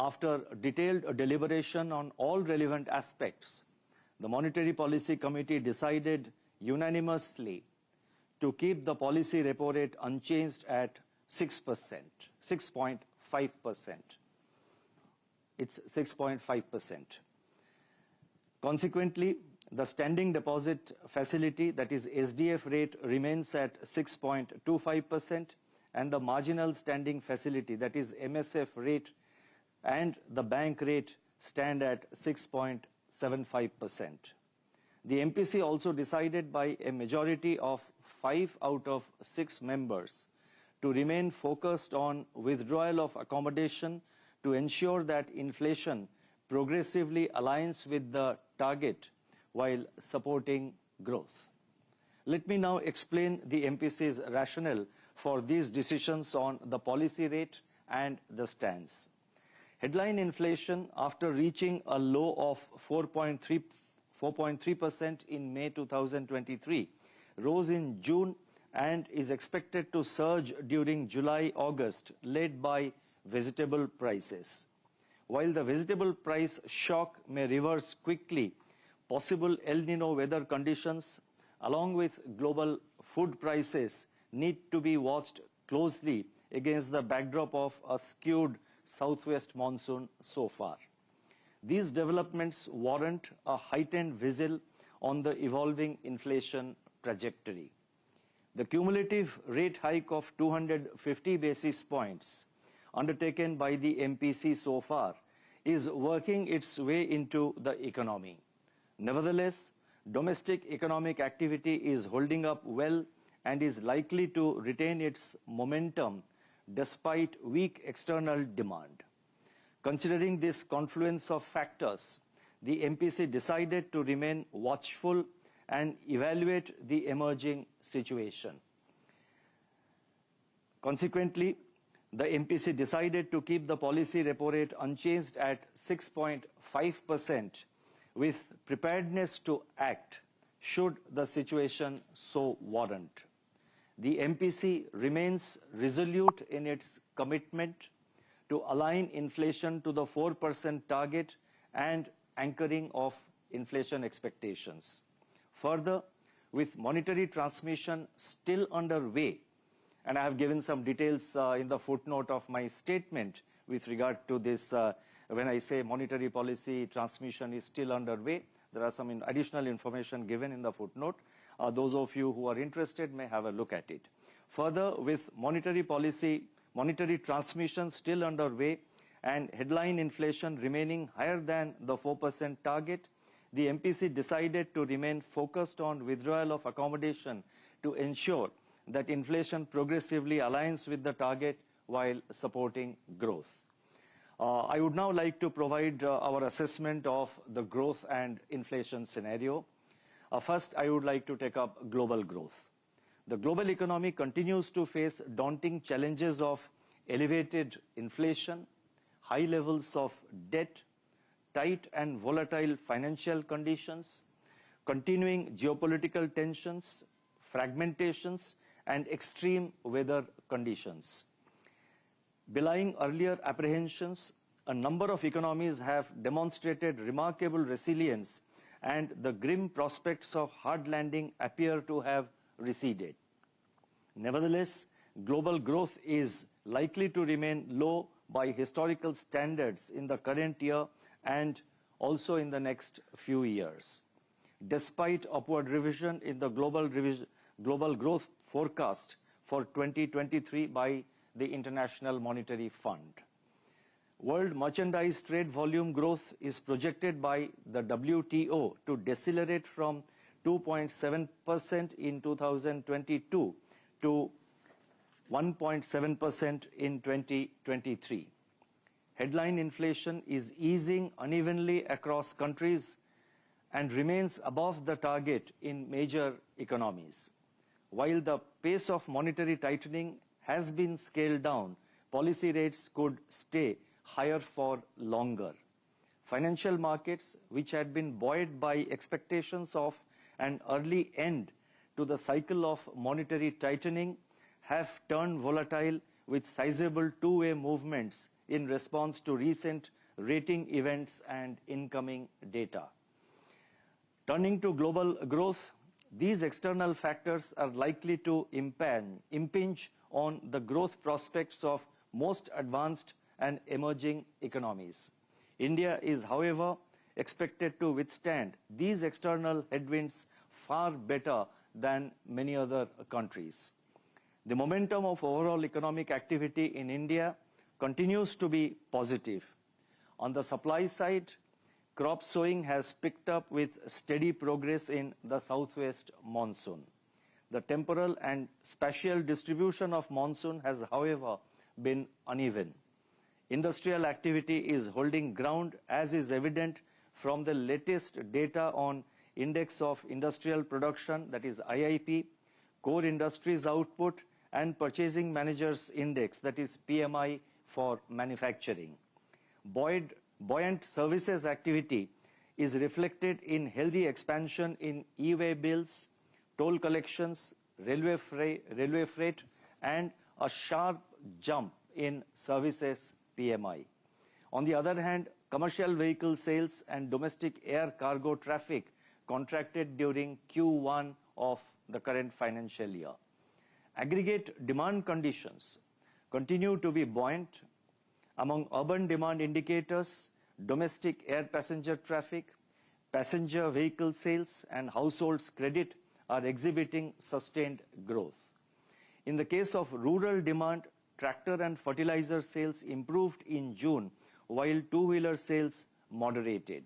after detailed deliberation on all relevant aspects, the Monetary Policy Committee decided unanimously to keep the policy repo rate unchanged at 6%, 6.5%. It's 6.5%. Consequently, the standing deposit facility, that is SDF rate, remains at 6.25%, and the marginal standing facility, that is MSF rate, and the bank rate stand at 6.75%. The MPC also decided by a majority of 5 out of 6 members to remain focused on withdrawal of accommodation to ensure that inflation progressively aligns with the target while supporting growth. Let me now explain the MPC's rationale for these decisions on the policy rate and the stance. Headline inflation, after reaching a low of 4.3% in May 2023, rose in June and is expected to surge during July-August, led by vegetable prices. While the vegetable price shock may reverse quickly, possible El Nino weather conditions, along with global food prices, need to be watched closely against the backdrop of a skewed southwest monsoon so far. These developments warrant a heightened vigil on the evolving inflation trajectory. The cumulative rate hike of 250 basis points undertaken by the MPC so far is working its way into the economy. Nevertheless, domestic economic activity is holding up well and is likely to retain its momentum despite weak external demand. Considering this confluence of factors, the MPC decided to remain watchful and evaluate the emerging situation. Consequently, the MPC decided to keep the policy repo rate unchanged at 6.5% with preparedness to act should the situation so warrant. The MPC remains resolute in its commitment to align inflation to the 4% target and anchoring of inflation expectations. Further, with monetary transmission still underway, and I have given some details in the footnote of my statement with regard to this, when I say monetary policy transmission is still underway, there are some additional information given in the footnote. Those of you who are interested may have a look at it. Further, with monetary transmission still underway and headline inflation remaining higher than the 4% target, the MPC decided to remain focused on withdrawal of accommodation to ensure that inflation progressively aligns with the target while supporting growth. I would now like to provide our assessment of the growth and inflation scenario. First, I would like to take up global growth. The global economy continues to face daunting challenges of elevated inflation, high levels of debt, tight and volatile financial conditions, continuing geopolitical tensions, fragmentations, and extreme weather conditions. Belying earlier apprehensions, a number of economies have demonstrated remarkable resilience, and the grim prospects of hard landing appear to have receded. Nevertheless, global growth is likely to remain low by historical standards in the current year and also in the next few years. Despite upward revision in the global growth forecast for 2023 by the International Monetary Fund. World merchandise trade volume growth is projected by the WTO to decelerate from 2.7% in 2022 to 1.7% in 2023. Headline inflation is easing unevenly across countries and remains above the target in major economies. While the pace of monetary tightening has been scaled down, policy rates could stay higher for longer. Financial markets, which had been buoyed by expectations of an early end to the cycle of monetary tightening, have turned volatile with sizable two-way movements in response to recent rating events and incoming data. Turning to global growth, these external factors are likely to impinge on the growth prospects of most advanced and emerging economies. India is, however, expected to withstand these external headwinds far better than many other countries. The momentum of overall economic activity in India continues to be positive. On the supply side, crop sowing has picked up with steady progress in the southwest monsoon. The temporal and spatial distribution of monsoon has, however, been uneven. Industrial activity is holding ground, as is evident from the latest data on Index of Industrial Production, that is IIP, Core Industries Output, and Purchasing Managers Index, that is PMI for manufacturing. Buoyant services activity is reflected in healthy expansion in e-way bills, toll collections, railway freight, and a sharp jump in services PMI. On the other hand, commercial vehicle sales and domestic air cargo traffic contracted during Q1 of the current financial year. Aggregate demand conditions continue to be buoyant. Among urban demand indicators, domestic air passenger traffic, passenger vehicle sales, and households credit are exhibiting sustained growth. In the case of rural demand, tractor and fertilizer sales improved in June, while two-wheeler sales moderated.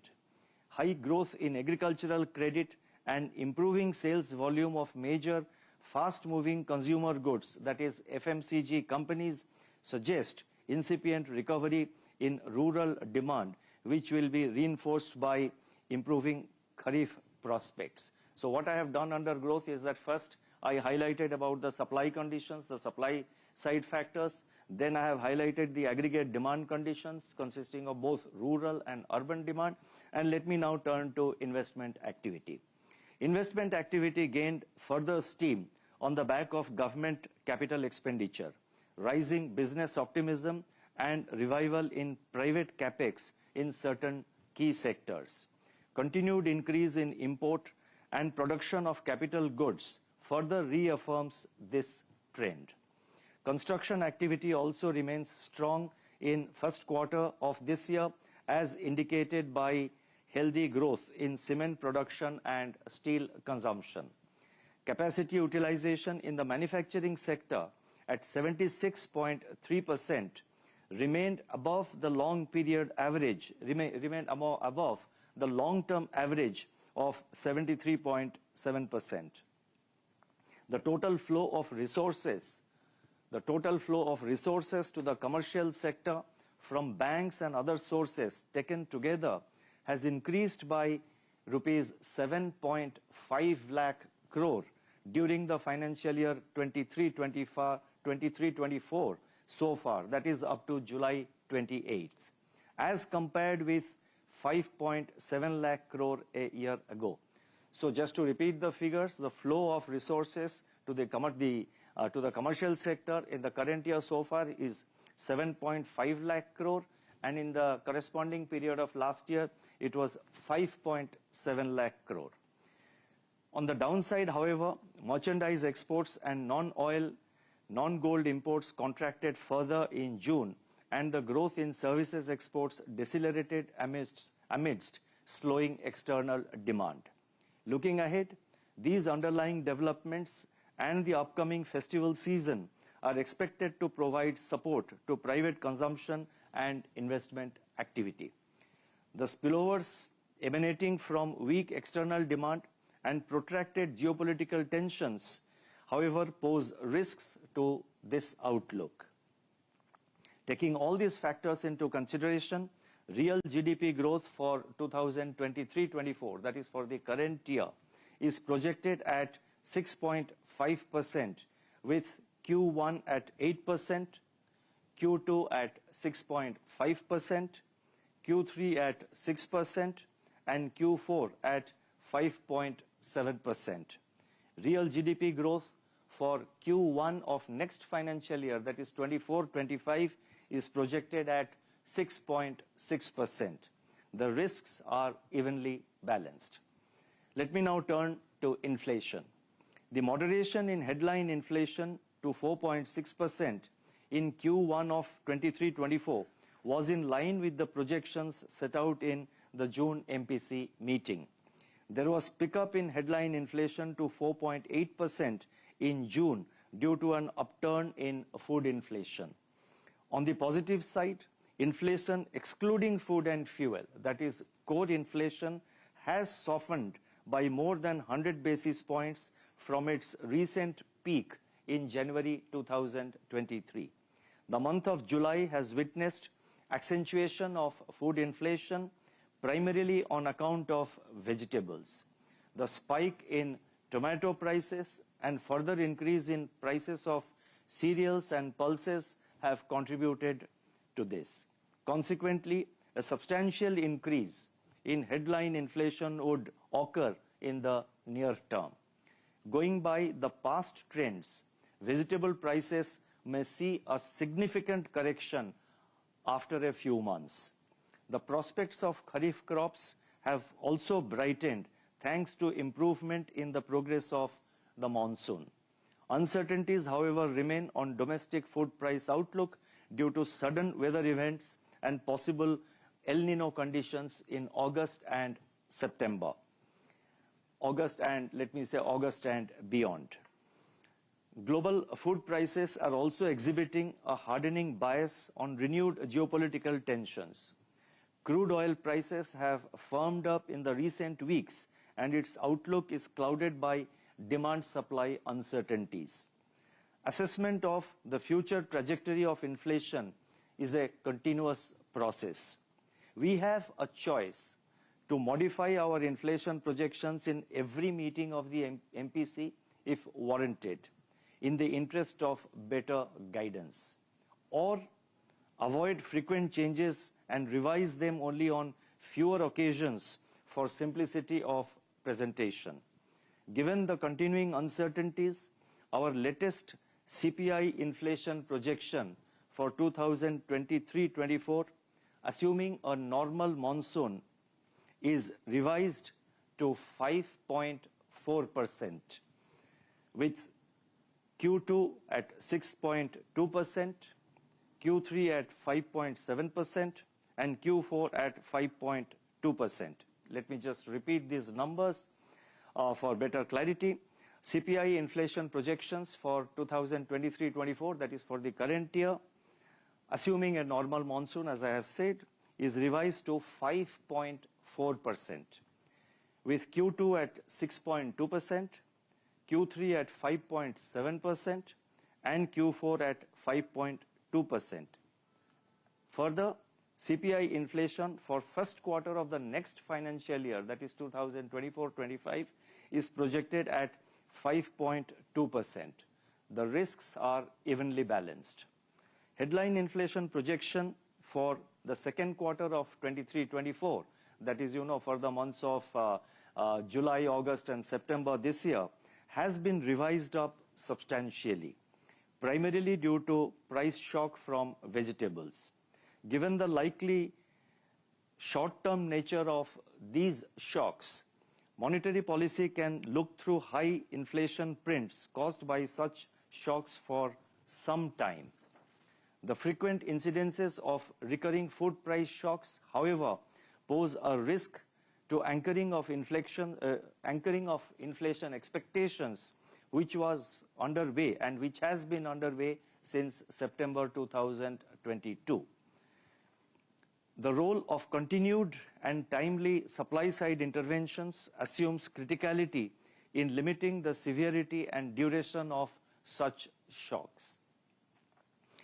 High growth in agricultural credit and improving sales volume of major fast-moving consumer goods, that is FMCG companies, suggest incipient recovery in rural demand, which will be reinforced by improving Kharif prospects. So what I have done under growth is that first I highlighted about the supply conditions, the supply side factors. Then I have highlighted the aggregate demand conditions consisting of both rural and urban demand. And let me now turn to investment activity. Investment activity gained further steam on the back of government capital expenditure, rising business optimism, and revival in private capex in certain key sectors. Continued increase in import and production of capital goods further reaffirms this trend. Construction activity also remains strong in first quarter of this year, as indicated by healthy growth in cement production and steel consumption. Capacity utilization in the manufacturing sector at 76.3% remained above the long period average, remained above the long-term average of 73.7%. The total flow of resources to the commercial sector from banks and other sources taken together has increased by rupees 7.5 lakh crore during the financial year 23-24 so far, that is up to July 28th, as compared with 5.7 lakh crore a year ago. So just to repeat the figures, the flow of resources to the commercial sector in the current year so far is 7.5 lakh crore, and in the corresponding period of last year it was 5.7 lakh crore. On the downside, however, merchandise exports and non-oil, non-gold imports contracted further in June, and the growth in services exports decelerated amidst slowing external demand. Looking ahead, these underlying developments and the upcoming festival season are expected to provide support to private consumption and investment activity. The spillovers emanating from weak external demand and protracted geopolitical tensions, however, pose risks to this outlook. Taking all these factors into consideration, real GDP growth for 2023-24, that is for the current year, is projected at 6.5%, with Q1 at 8%, Q2 at 6.5%, Q3 at 6%, and Q4 at 5.7%. Real GDP growth for Q1 of next financial year, that is 24-25, is projected at 6.6%. The risks are evenly balanced. Let me now turn to inflation. The moderation in headline inflation to 4.6% in Q1 of 23-24 was in line with the projections set out in the June MPC meeting. There was pickup in headline inflation to 4.8% in June due to an upturn in food inflation. On the positive side, inflation excluding food and fuel, that is core inflation, has softened by more than 100 basis points from its recent peak in January 2023. The month of July has witnessed accentuation of food inflation, primarily on account of vegetables. The spike in tomato prices and further increase in prices of cereals and pulses have contributed to this. Consequently, a substantial increase in headline inflation would occur in the near term. Going by the past trends, vegetable prices may see a significant correction after a few months. The prospects of Kharif crops have also brightened thanks to improvement in the progress of the monsoon. Uncertainties, however, remain on domestic food price outlook due to sudden weather events and possible El Nino conditions in August and September. August and beyond. Global food prices are also exhibiting a hardening bias on renewed geopolitical tensions. Crude oil prices have firmed up in the recent weeks, and its outlook is clouded by demand-supply uncertainties. Assessment of the future trajectory of inflation is a continuous process. We have a choice to modify our inflation projections in every meeting of the MPC if warranted, in the interest of better guidance, or avoid frequent changes and revise them only on fewer occasions for simplicity of presentation. Given the continuing uncertainties, our latest CPI inflation projection for 2023-24, assuming a normal monsoon, is revised to 5.4%, with Q2 at 6.2%, Q3 at 5.7%, and Q4 at 5.2%. Let me just repeat these numbers for better clarity. CPI inflation projections for 2023-24, that is for the current year, assuming a normal monsoon, as I have said, is revised to 5.4%, with Q2 at 6.2%, Q3 at 5.7%, and Q4 at 5.2%. Further, CPI inflation for first quarter of the next financial year, that is 2024-25, is projected at 5.2%. The risks are evenly balanced. Headline inflation projection for the second quarter of 23-24, that is, for the months of July, August, and September this year, has been revised up substantially, primarily due to price shock from vegetables. Given the likely short-term nature of these shocks, monetary policy can look through high inflation prints caused by such shocks for some time. The frequent incidences of recurring food price shocks, however, pose a risk to anchoring of inflation expectations, which was underway and which has been underway since September 2022. The role of continued and timely supply-side interventions assumes criticality in limiting the severity and duration of such shocks.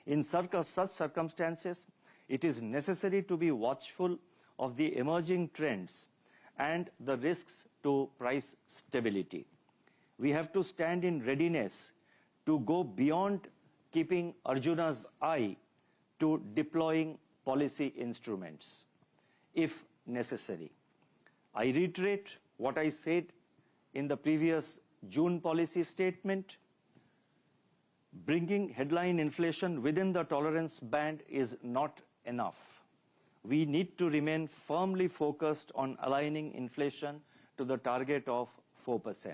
In such circumstances, it is necessary to be watchful of the emerging trends and the risks to price stability. We have to stand in readiness to go beyond keeping Arjuna's eye to deploying policy instruments, if necessary. I reiterate what I said in the previous June policy statement. Bringing headline inflation within the tolerance band is not enough. We need to remain firmly focused on aligning inflation to the target of 4%.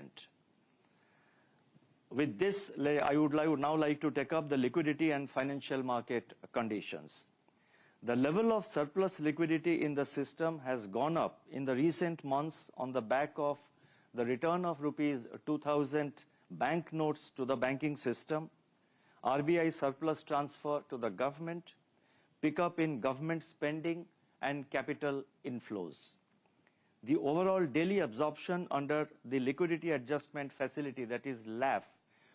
With this, I would now like to take up the liquidity and financial market conditions. The level of surplus liquidity in the system has gone up in the recent months on the back of the return of rupees 2,000 banknotes to the banking system, RBI surplus transfer to the government, pickup in government spending and capital inflows. The overall daily absorption under the liquidity adjustment facility, that is LAF,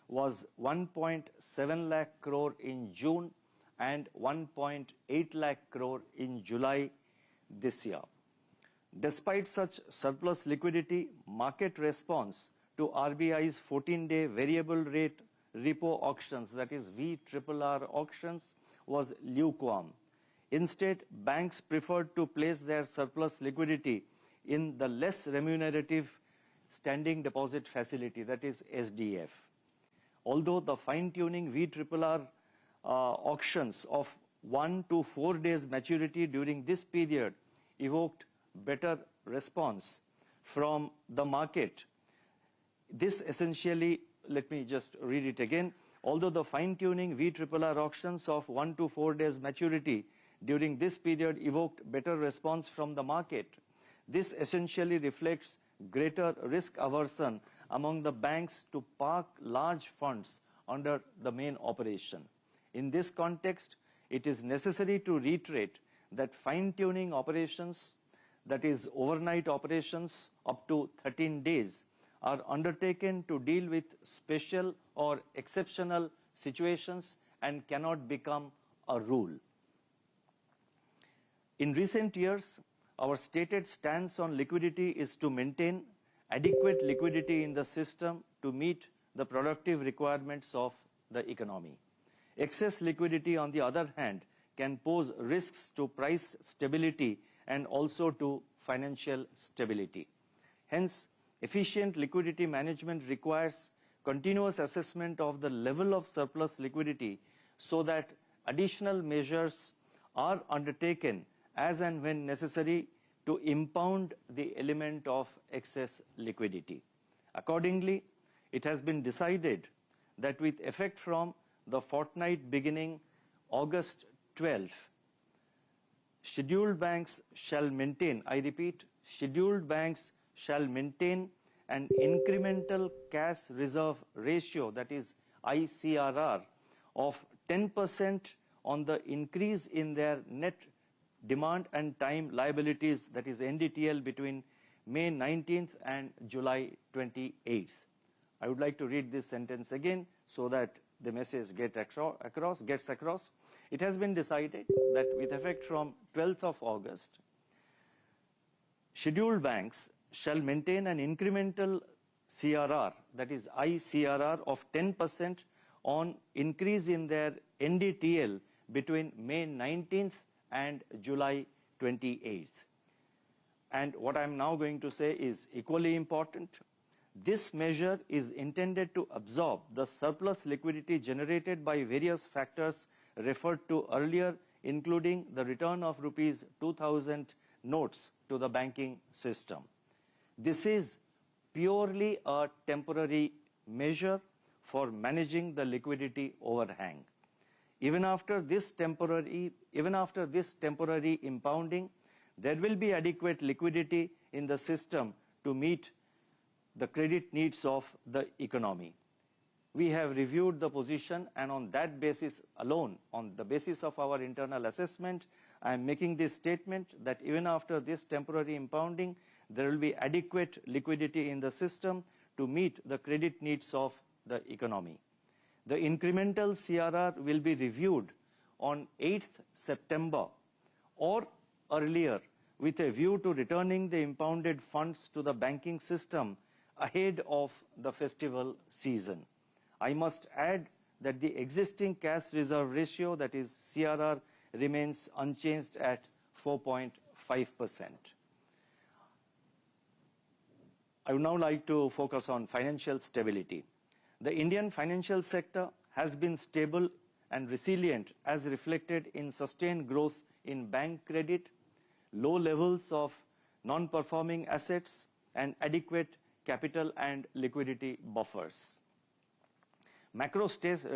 was 1.7 lakh crore in June and 1.8 lakh crore in July this year. Despite such surplus liquidity, market response to RBI's 14-day variable rate repo auctions, that is VRRR auctions, was lukewarm. Instead, banks preferred to place their surplus liquidity in the less remunerative standing deposit facility, that is SDF. Although the fine-tuning VRRR auctions of 1 to 4 days maturity during this period evoked better response from the market. This essentially, let me just read it again. Although the fine-tuning VRRR auctions of 1 to 4 days maturity during this period evoked better response from the market, this essentially reflects greater risk aversion among the banks to park large funds under the main operation. In this context, it is necessary to reiterate that fine-tuning operations, that is overnight operations up to 13 days, are undertaken to deal with special or exceptional situations and cannot become a rule. In recent years, our stated stance on liquidity is to maintain adequate liquidity in the system to meet the productive requirements of the economy. Excess liquidity, on the other hand, can pose risks to price stability and also to financial stability. Hence, efficient liquidity management requires continuous assessment of the level of surplus liquidity so that additional measures are undertaken as and when necessary to impound the element of excess liquidity. Accordingly, it has been decided that with effect from the fortnight beginning August 12, scheduled banks shall maintain, I repeat, scheduled banks shall maintain an incremental cash reserve ratio, that is ICRR, of 10% on the increase in their net demand and time liabilities, that is NDTL, between May 19th and July 28th. I would like to read this sentence again so that the message gets across. It has been decided that with effect from 12th of August, scheduled banks shall maintain an incremental CRR, that is ICRR, of 10% on increase in their NDTL between May 19th and July 28th. And what I'm now going to say is equally important. This measure is intended to absorb the surplus liquidity generated by various factors referred to earlier, including the return of rupees 2,000 notes to the banking system. This is purely a temporary measure for managing the liquidity overhang. Even after this temporary impounding, there will be adequate liquidity in the system to meet the credit needs of the economy. We have reviewed the position, and on that basis alone, on the basis of our internal assessment, I am making this statement that even after this temporary impounding, there will be adequate liquidity in the system to meet the credit needs of the economy. The incremental CRR will be reviewed on 8th September or earlier with a view to returning the impounded funds to the banking system ahead of the festival season. I must add that the existing cash reserve ratio, that is CRR, remains unchanged at 4.5%. I would now like to focus on financial stability. The Indian financial sector has been stable and resilient as reflected in sustained growth in bank credit, low levels of non-performing assets, and adequate capital and liquidity buffers. Macro stress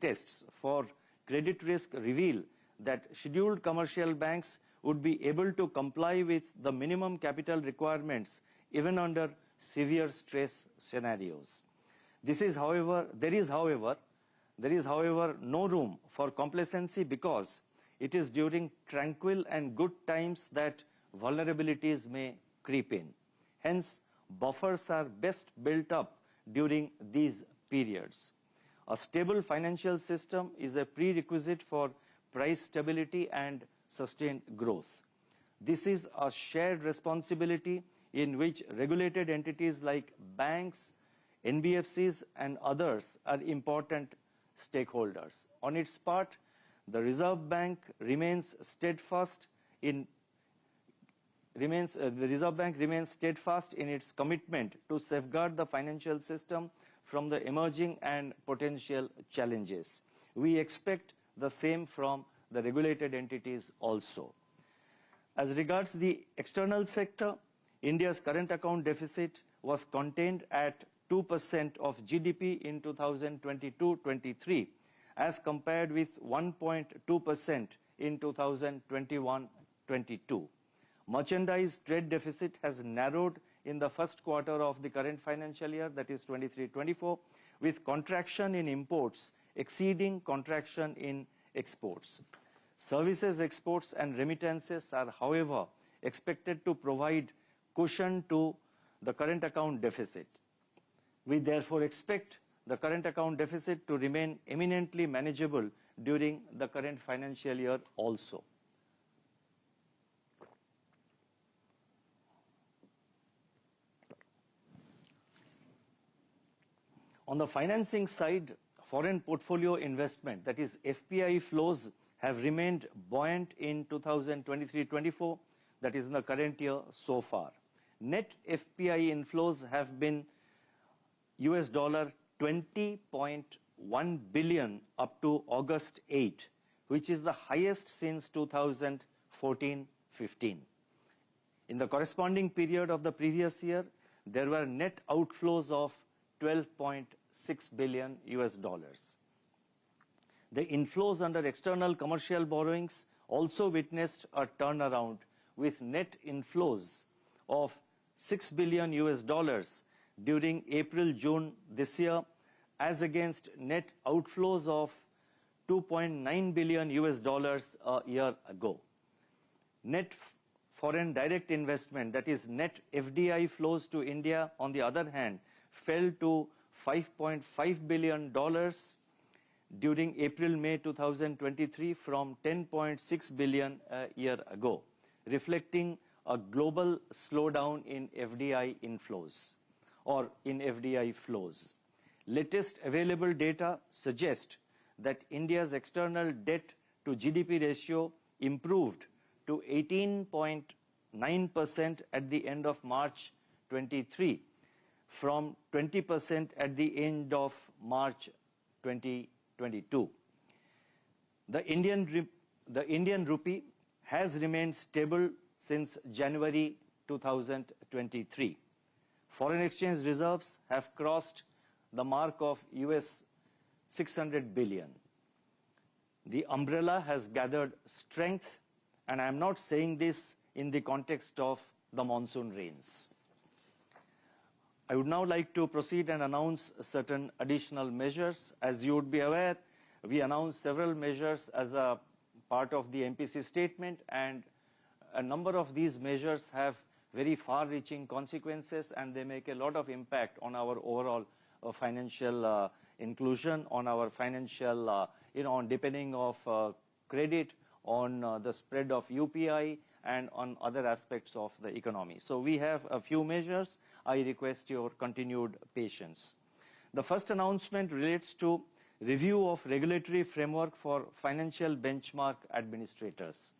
tests for credit risk reveal that scheduled commercial banks would be able to comply with the minimum capital requirements even under severe stress scenarios. There is, however, no room for complacency because it is during tranquil and good times that vulnerabilities may creep in. Hence, buffers are best built up during these periods. A stable financial system is a prerequisite for price stability and sustained growth. This is a shared responsibility in which regulated entities like banks, NBFCs, and others are important stakeholders. On its part, the Reserve Bank remains steadfast in its commitment to safeguard the financial system from the emerging and potential challenges. We expect the same from the regulated entities also. As regards the external sector, India's current account deficit was contained at 2% of GDP in 2022-23 as compared with 1.2% in 2021-22. Merchandise trade deficit has narrowed in the first quarter of the current financial year, that is 23-24, with contraction in imports exceeding contraction in exports. Services exports and remittances are, however, expected to provide cushion to the current account deficit. We therefore expect the current account deficit to remain eminently manageable during the current financial year also. On the financing side, foreign portfolio investment, that is FPI flows, have remained buoyant in 2023-24, that is in the current year so far. Net FPI inflows have been US $20.1 billion up to August 8, which is the highest since 2014-15. In the corresponding period of the previous year, there were net outflows of $12.6 billion US dollars. The inflows under external commercial borrowings also witnessed a turnaround with net inflows of $6 billion US dollars during April-June this year, as against net outflows of $2.9 billion US dollars a year ago. Net foreign direct investment, that is net FDI flows to India, on the other hand, fell to $5.5 billion during April-May 2023 from $10.6 billion a year ago, reflecting a global slowdown in FDI inflows or in FDI flows. Latest available data suggest that India's external debt to GDP ratio improved to 18.9% at the end of March 23 from 20% at the end of March 2022. The Indian rupee has remained stable since January 2023. Foreign exchange reserves have crossed the mark of US $600 billion. The umbrella has gathered strength, and I am not saying this in the context of the monsoon rains. I would now like to proceed and announce certain additional measures. As you would be aware, we announced several measures as a part of the MPC statement, and a number of these measures have very far-reaching consequences, and they make a lot of impact on our overall financial inclusion, on our financial, on deepening of credit, on the spread of UPI, and on other aspects of the economy. So we have a few measures. I request your continued patience. The first announcement relates to review of regulatory framework for financial benchmark administrators.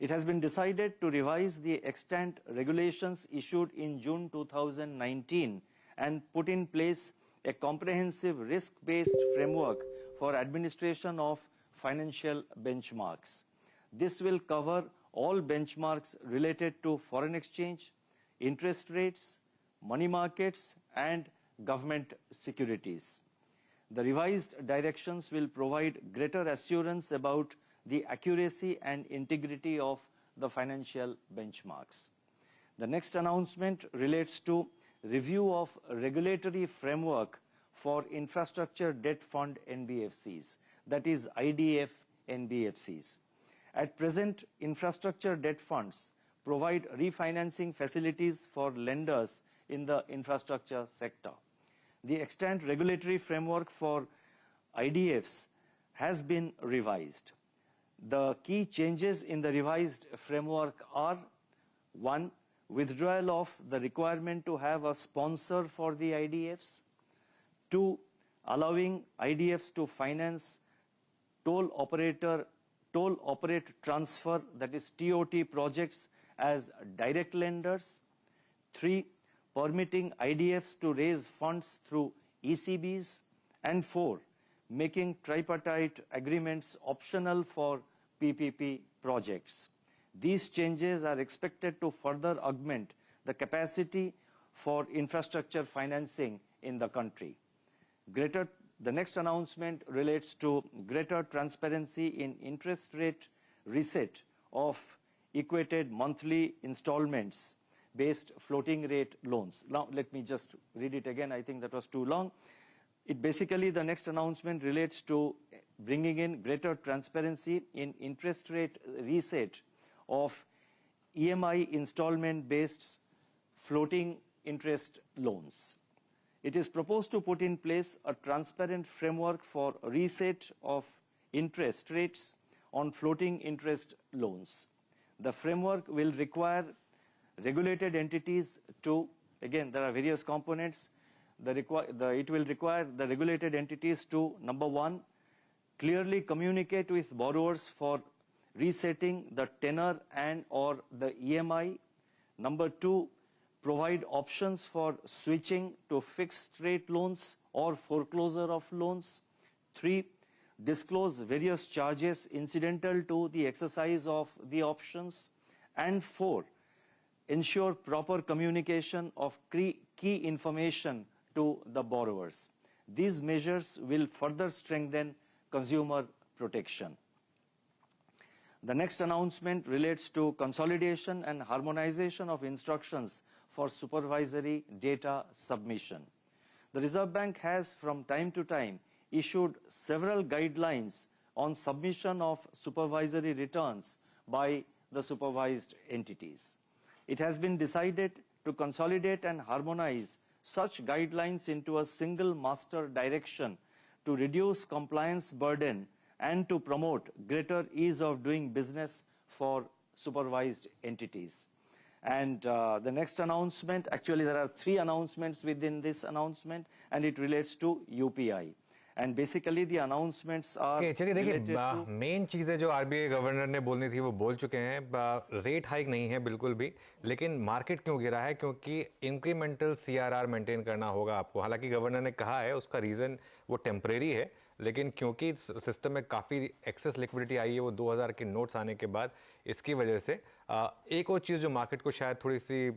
It has been decided to revise the extant regulations issued in June 2019 and put in place a comprehensive risk-based framework for administration of financial benchmarks. This will cover all benchmarks related to foreign exchange, interest rates, money markets, and government securities. The revised directions will provide greater assurance about the accuracy and integrity of the financial benchmarks. The next announcement relates to review of regulatory framework for infrastructure debt fund NBFCs, that is IDF NBFCs. At present, infrastructure debt funds provide refinancing facilities for lenders in the infrastructure sector. The extant regulatory framework for IDFs has been revised. The key changes in the revised framework are: 1. Withdrawal of the requirement to have a sponsor for the IDFs. 2. Allowing IDFs to finance toll operate transfer, that is TOT projects, as direct lenders. 3. Permitting IDFs to raise funds through ECBs. And 4. Making tripartite agreements optional for PPP projects. These changes are expected to further augment the capacity for infrastructure financing in the country. The next announcement relates to greater transparency in interest rate reset of equated monthly installments based floating rate loans. Now, let me just read it again. I think that was too long. The next announcement relates to bringing in greater transparency in interest rate reset of EMI installment based floating interest loans. It is proposed to put in place a transparent framework for reset of interest rates on floating interest loans. The framework will require regulated entities to, again, there are various components. It will require the regulated entities to, number 1, clearly communicate with borrowers for resetting the tenor and or the EMI. Number 2, provide options for switching to fixed rate loans or foreclosure of loans. 3, disclose various charges incidental to the exercise of the options. And 4, ensure proper communication of key information to the borrowers. These measures will further strengthen consumer protection. The next announcement relates to consolidation and harmonization of instructions for supervisory data submission. The Reserve Bank has from time to time issued several guidelines on submission of supervisory returns by the supervised entities. It has been decided to consolidate and harmonize such guidelines into a single master direction to reduce compliance burden and to promote greater ease of doing business for supervised entities. And the next announcement, actually there are 3 announcements within this announcement, and it relates to UPI. And basically the announcements are चलिए देखिए main चीज़ें जो RBI governor ने बोलनी थी वो बोल चुके हैं। रेट हाइक नहीं है बिल्कुल भी, लेकिन मार्केट क्यों गिरा है? क्योंकि इंक्रीमेंटल सीआरआर मेंटेन करना होगा आपको। हालांकि गवर्नर ने कहा है उसका रीज़न वो टेम्परेरी है, लेकिन क्योंकि सिस्टम में काफ़ी एक्सेस लिक्विडिटी आई है वो 2000 के नोट्स आने के बाद, इसकी वजह से एक और चीज़ जो मार्केट को शायद थोड़ी सी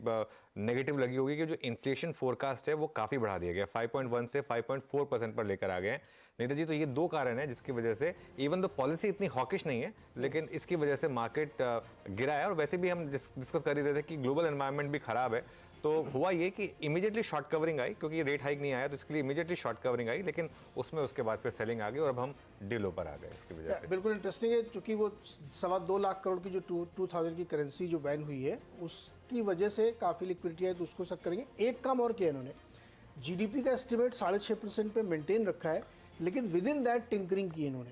नेगेटिव लगी होगी कि जो इन्फ्लेशन फोरकास्ट है वो काफ़ी बढ़ा दिया गया, 5.1 से 5.4% पर लेकर आ गए हैं। नीरज जी, तो ये 2 कारण हैं जिसकी वजह से इवन तो पॉलिसी इतनी हॉकिश नहीं है, लेकिन इसकी वजह से मार्केट गिरा है। और वैसे भी हम डिस्कस कर ही रहे थे कि ग्लोबल एनवायरनमेंट भी खराब है, तो हुआ ये कि इमीडिएटली शॉर्ट कवरिंग आई, क्योंकि रेट हाइक नहीं आया तो इसके लिए इमीडिएटली शॉर्ट कवरिंग आई, लेकिन उसमें उसके बाद फिर सेलिंग आ गई और अब हम डीलो पर आ गए इसकी वजह से। बिल्कुल इंटरेस्टिंग है, क्योंकि वो 2.25 लाख करोड़ की जो 2000 की करेंसी जो बैन हुई है उसकी वजह से काफ़ी लिक्विडिटी है, तो उसको सब करेंगे। एक काम और किया इन्होंने, जीडीपी का एस्टिमेट 6.5% पे मेंटेन रखा है, लेकिन विद इन दैट टिंकरिंग की इन्होंने।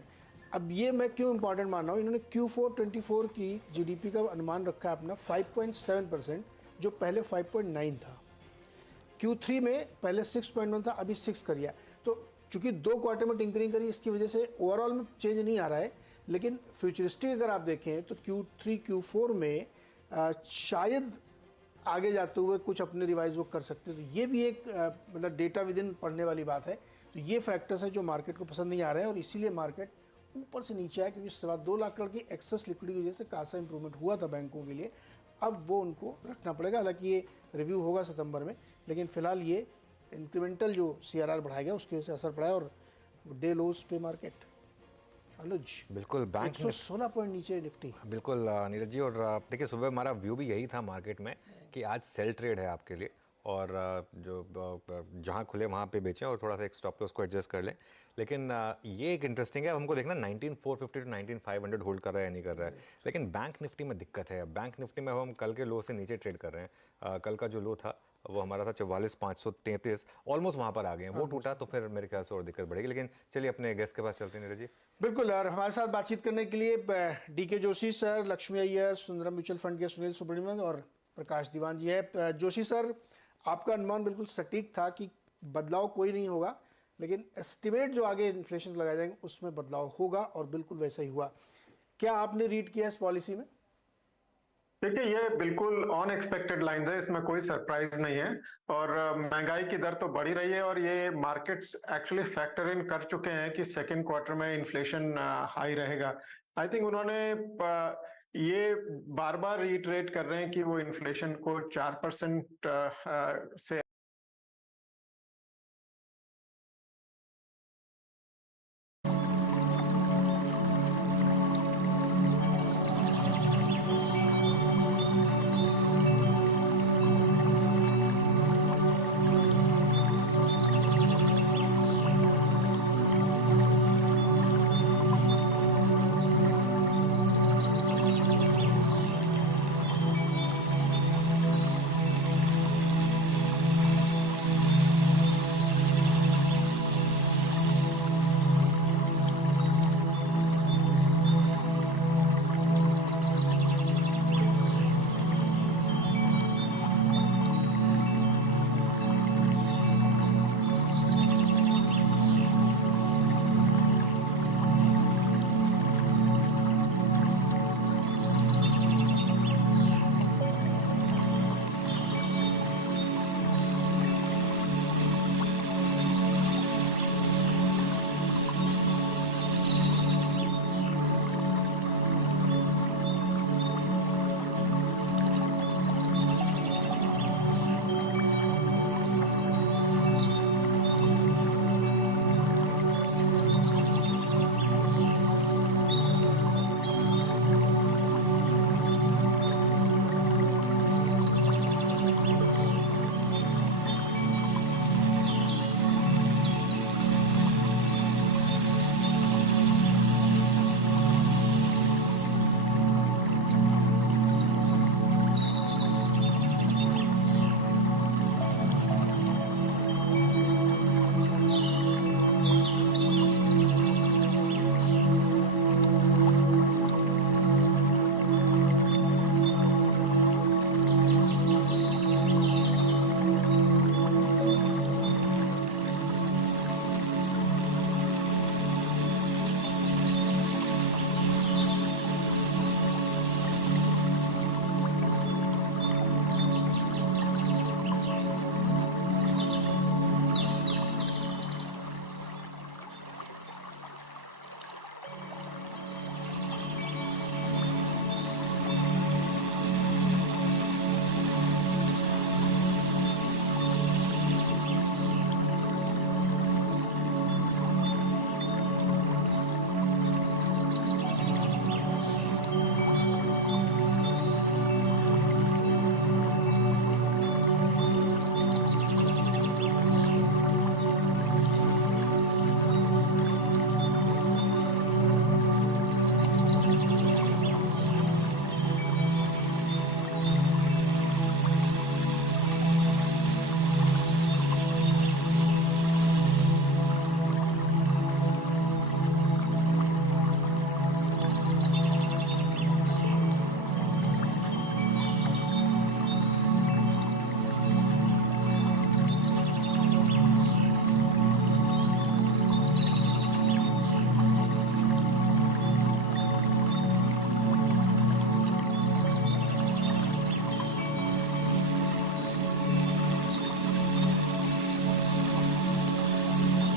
अब ये मैं क्यों इंपॉर्टेंट मान रहा हूँ, इन्होंने Q4 24 की जीडीपी का अनुमान रखा है अपना 5.7%, जो पहले 5.9 था। Q3 में पहले 6.1 था, अभी 6 कर दिया। तो चूंकि 2 क्वार्टर में टिंकरिंग करी, इसकी वजह से ओवरऑल में चेंज नहीं आ रहा है, लेकिन फ्यूचरिस्टिक अगर आप देखें तो Q3 Q4 में शायद आगे जाते हुए कुछ अपने रिवाइज वो कर सकते हैं। तो ये भी एक मतलब डेटा विद इन पढ़ने वाली बात है। तो ये फैक्टर्स हैं जो मार्केट को पसंद नहीं आ रहे हैं और इसीलिए मार्केट ऊपर से नीचे आया, क्योंकि 2.25 करोड़ की एक्सेस लिक्विडिटी की वजह से कासा इंप्रूवमेंट हुआ था बैंकों के लिए। अब वो उनको रखना पड़ेगा, हालांकि ये रिव्यू होगा सितंबर में, लेकिन फिलहाल ये इंक्रीमेंटल जो सीआरआर बढ़ाया गया उसके वजह से असर पड़ा है। और डे लोज पे मार्केट अनुज बिल्कुल बैंक 116 पॉइंट नीचे निफ्टी। बिल्कुल नीरज जी, और देखिए सुबह हमारा व्यू भी यही था मार्केट में कि आज सेल ट्रेड है आपके लिए, और जो जहाँ खुले वहाँ पे बेचें और थोड़ा सा एक स्टॉप लॉस को एडजस्ट कर लें। लेकिन ये एक इंटरेस्टिंग है, हमको देखना 19450 टू 19500 होल्ड कर रहा है या नहीं कर रहा है। लेकिन बैंक निफ्टी में दिक्कत है। बैंक निफ्टी में हम कल के लो से नीचे ट्रेड कर रहे हैं। कल का जो लो था वो हमारा था 44,533, ऑलमोस्ट वहाँ पर आ गए हैं। वो टूटा तो फिर मेरे ख्याल से और दिक्कत बढ़ेगी। लेकिन चलिए अपने गेस्ट के पास चलते हैं नीरज जी। बिल्कुल, और हमारे साथ बातचीत करने के लिए DK Joshi sir, Lakshmi Iyer, Sundaram mutual fund के सुनील सुब्रमण्यम और प्रकाश दीवान जी है। जोशी सर, आपका अनुमान बिल्कुल सटीक था कि बदलाव कोई नहीं होगा, लेकिन एस्टिमेट जो आगे इन्फ्लेशन लगाए जाएंगे उसमें बदलाव होगा, और बिल्कुल वैसा ही हुआ। क्या आपने रीड किया इस पॉलिसी में? देखिए, ये बिल्कुल अनएक्सपेक्टेड लाइंस है, इसमें कोई सरप्राइज नहीं है। और महंगाई की दर तो बढ़ी रही है और ये मार्केट्स एक्चुअली फैक्टर इन कर चुके हैं कि सेकेंड क्वार्टर में इन्फ्लेशन हाई रहेगा। आई थिंक उन्होंने ये बार बार रीइटरेट कर रहे हैं कि वो इन्फ्लेशन को 4% से